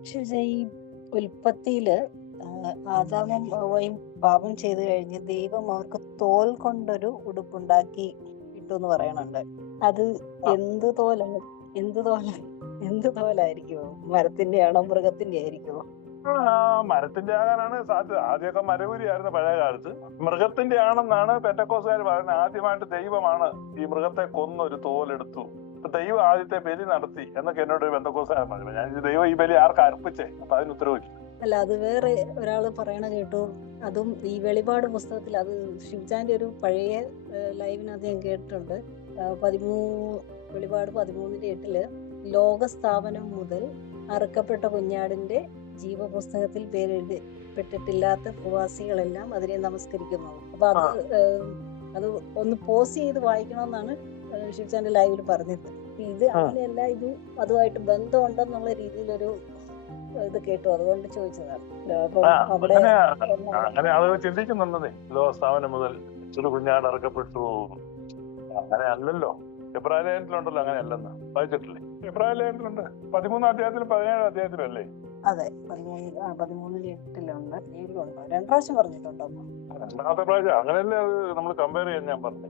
പക്ഷേ ഈ ഉൽപ്പത്തിയില് ആദാമും ഹവ്വയും പാപം ചെയ്തു കഴിഞ്ഞ് ദൈവം അവർക്ക് തോൽ കൊണ്ടൊരു ഉടുപ്പുണ്ടാക്കി ഇട്ടു എന്ന് പറയണുണ്ട്. അത് ആ, എന്ത് തോലാണ്? എന്ത് തോല എന്ത് തോലായിരിക്കുമോ? മരത്തിന്റെ ആണോ മൃഗത്തിന്റെ ആയിരിക്കുമോ? മരത്തിന്റെ ആകാനാണ് സാധ്യത. ആദ്യമൊക്കെ മരവുരിയായിരുന്നു പഴയ കാലത്ത്. മൃഗത്തിന്റെ ആണെന്നാണ് പെന്തക്കോസ്തുകാർ പറയുന്നത്. ആദ്യമായിട്ട് ദൈവമാണ് ഈ മൃഗത്തെ കൊന്നൊരു തോലെടുത്തു, ഇപ്പൊ ദൈവം ആദ്യത്തെ ബലി നടത്തി എന്നൊക്കെ എന്നോട് പെന്തക്കോസ്തുകാരൻ പറഞ്ഞു. ഞാൻ ചോദിച്ചു, ദൈവം ഈ ബലി ആർക്ക് അർപ്പിച്ചേ? അപ്പൊ അതിന് ഉത്തരവില്ല. അല്ല, അത് വേറെ ഒരാള് പറയണ കേട്ടു. അതും ഈ വെളിപാട് പുസ്തകത്തിൽ, അത് ഷിവ്ജാന്റെ ഒരു പഴയ ലൈവിനകത്ത് ഞാൻ കേട്ടിട്ടുണ്ട്. വെളിപാട് 13:8 ലോകസ്ഥാപനം മുതൽ അറുക്കപ്പെട്ട കുഞ്ഞാടിന്റെ ജീവപുസ്തകത്തിൽ പേരെഴുതപ്പെട്ടിട്ടില്ലാത്ത പ്രവാസികളെല്ലാം അതിനെ നമസ്കരിക്കുന്നു. അപ്പൊ അത് ഒന്ന് പോസ് ചെയ്ത് വായിക്കണമെന്നാണ് ഷിവ്ജാന്റെ ലൈവിൽ പറഞ്ഞത്. ഇത് അങ്ങനെയല്ല, ഇത് അതുമായിട്ട് ബന്ധമുണ്ടെന്നുള്ള രീതിയിലൊരു ഇത് കേട്ടു, അതുകൊണ്ട് ചോദിച്ചതാണ്. അപ്പം അവിടെ അങ്ങനെ ആളുകൾ ചിന്തിക്കുന്നുണ്ടെന്നേ. ലോകസ്ഥാപനം മുതൽ ഒരു കുഞ്ഞാട് ഇറക്കപ്പെട്ടു. അങ്ങനെ അല്ലല്ലോ. എബ്രായ ലേഖനത്തിലുണ്ടല്ലോ അങ്ങനെ അല്ലെന്ന്. വായിച്ചിട്ടില്ലേ? എബ്രായ ലേഖനത്തിലുണ്ട്. 13 അധ്യായത്തിലും 17 അധ്യായത്തിലും അല്ലേ? അതെ, 13:8 7 2 പ്രാവശ്യം പറഞ്ഞിട്ടുണ്ടോ? രണ്ടാമത്തെ പ്രാവശ്യം അങ്ങനെയല്ലേ അത് നമ്മൾ കമ്പയർ ചെയ്യാൻ ഞാൻ പറഞ്ഞു.